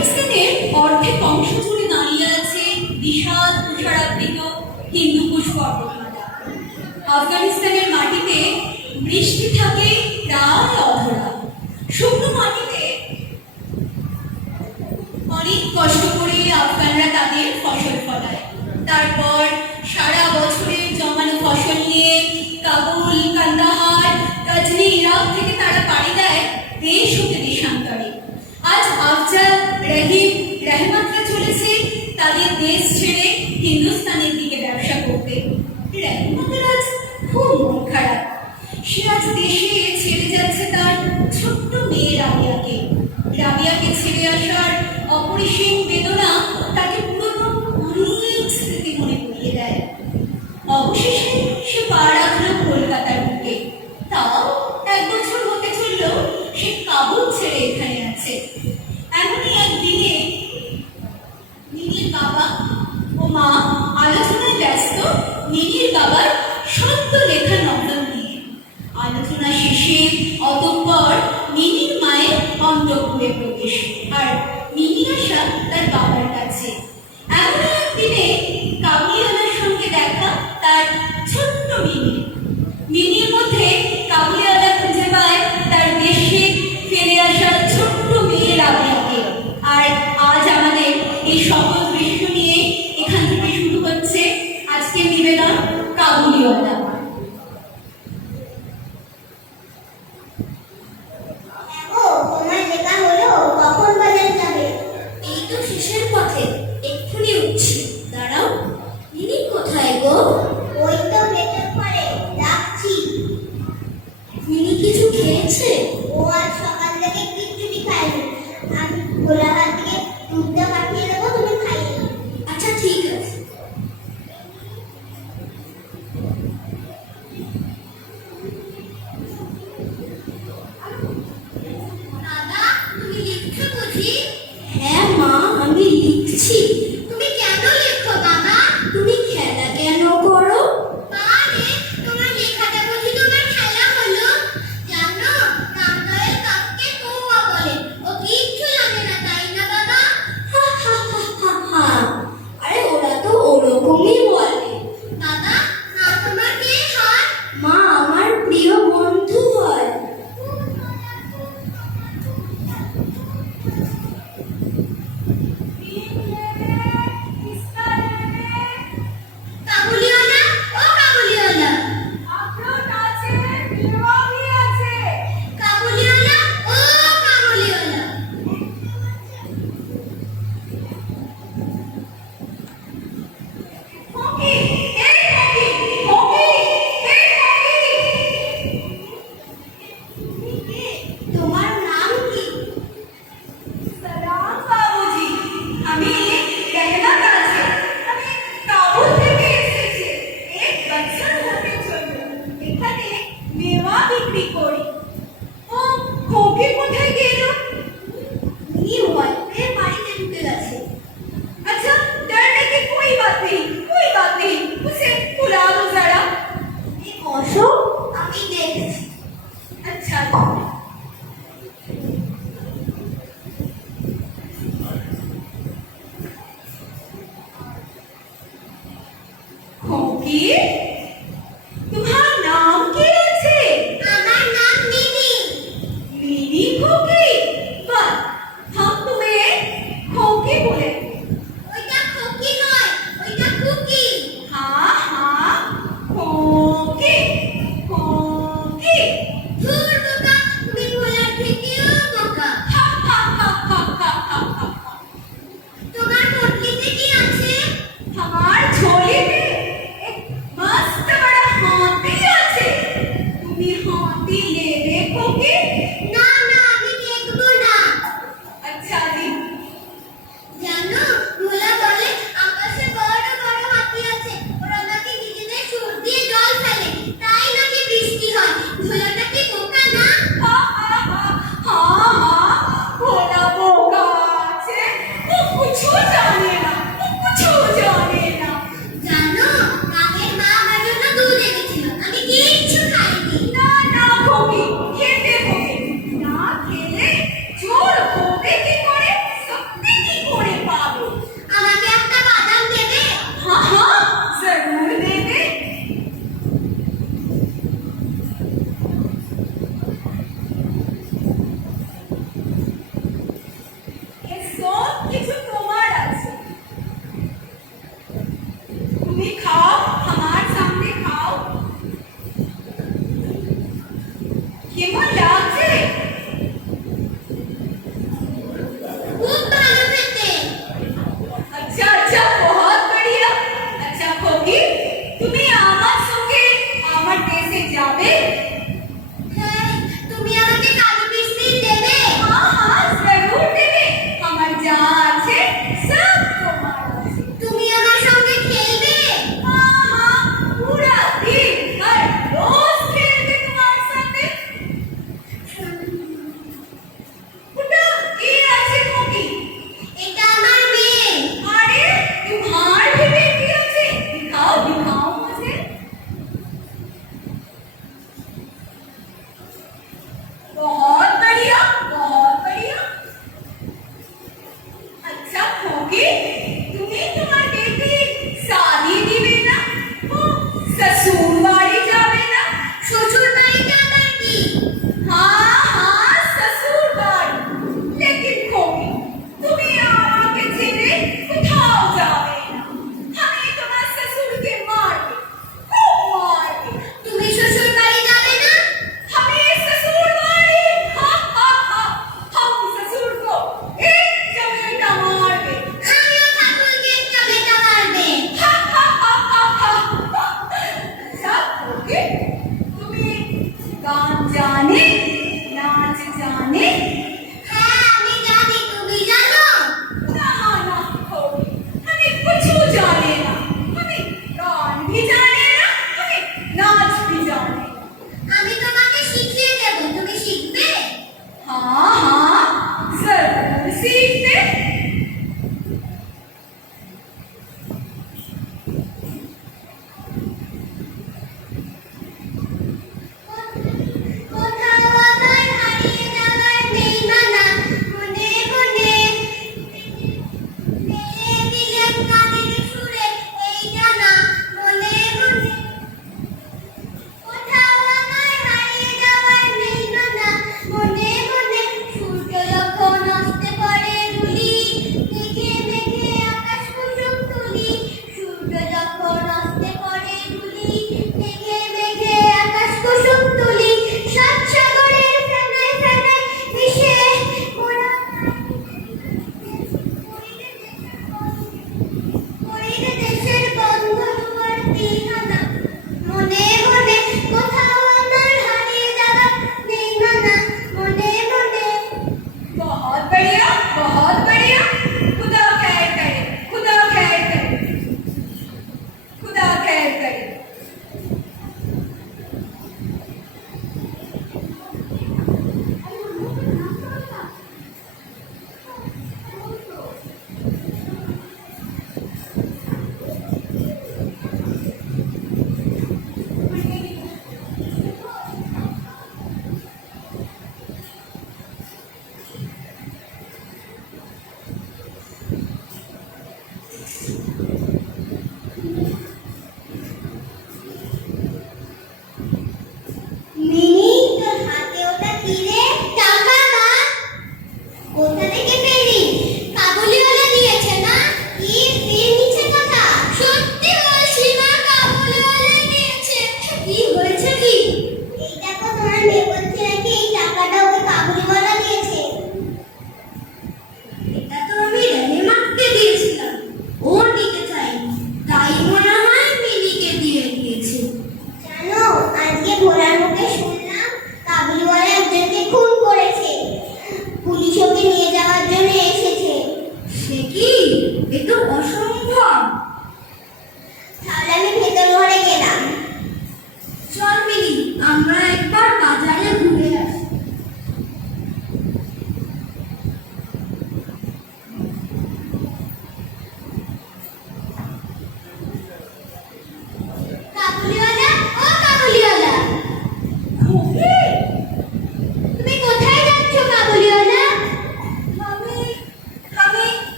আফগানিস্তানের অর্ধেক অংশ জুড়ে দাঁড়িয়ে আছে বিশাল তুষারাবৃত হিন্দুকুশ পর্বতমালা আফগানিস্তানের মাটিতে বৃষ্টি থাকে প্রায় অধরা। শুকনো মাটিতে অনেক কষ্ট করে আফগানরা তাদের ফসল ফলায়। তারপর সারা বছরের জমানো ফসল নিয়ে কাবুল, কান্দাহার গজনি ইরাক থেকে তারা তাও এক বছর হতে চলল সে কাবুল ছেড়ে এখানে আছে। এমনই একদিনে মিনির বাবা ও মা আলোচনায় ব্যস্ত মিনির বাবার সত্য লেখা নকল নিয়ে। আলোচনা শেষে অতঃপর মিনির মায়ের অন্তপুরে প্রবেশ। আর মিনি আসা তার বাবার কাছে। এমন একদিনে কাবুলিওয়ালার সঙ্গে দেখা তার ছোট্ট মিনি। কোথায় গো? ওই তো পেটের পরে মিনি কিছু খেয়েছে? ও আজ সকাল থেকে কিচ্ছুটি খায়নি। আমি গোলাঘাট থেকে দুধটা পাঠিয়ে দেবো তুমি খাইয়ে আচ্ছা ঠিক আছে। দাদা তুমি লিখছো বুঝি? হ্যাঁ মা আমি লিখছি। Amen. 好。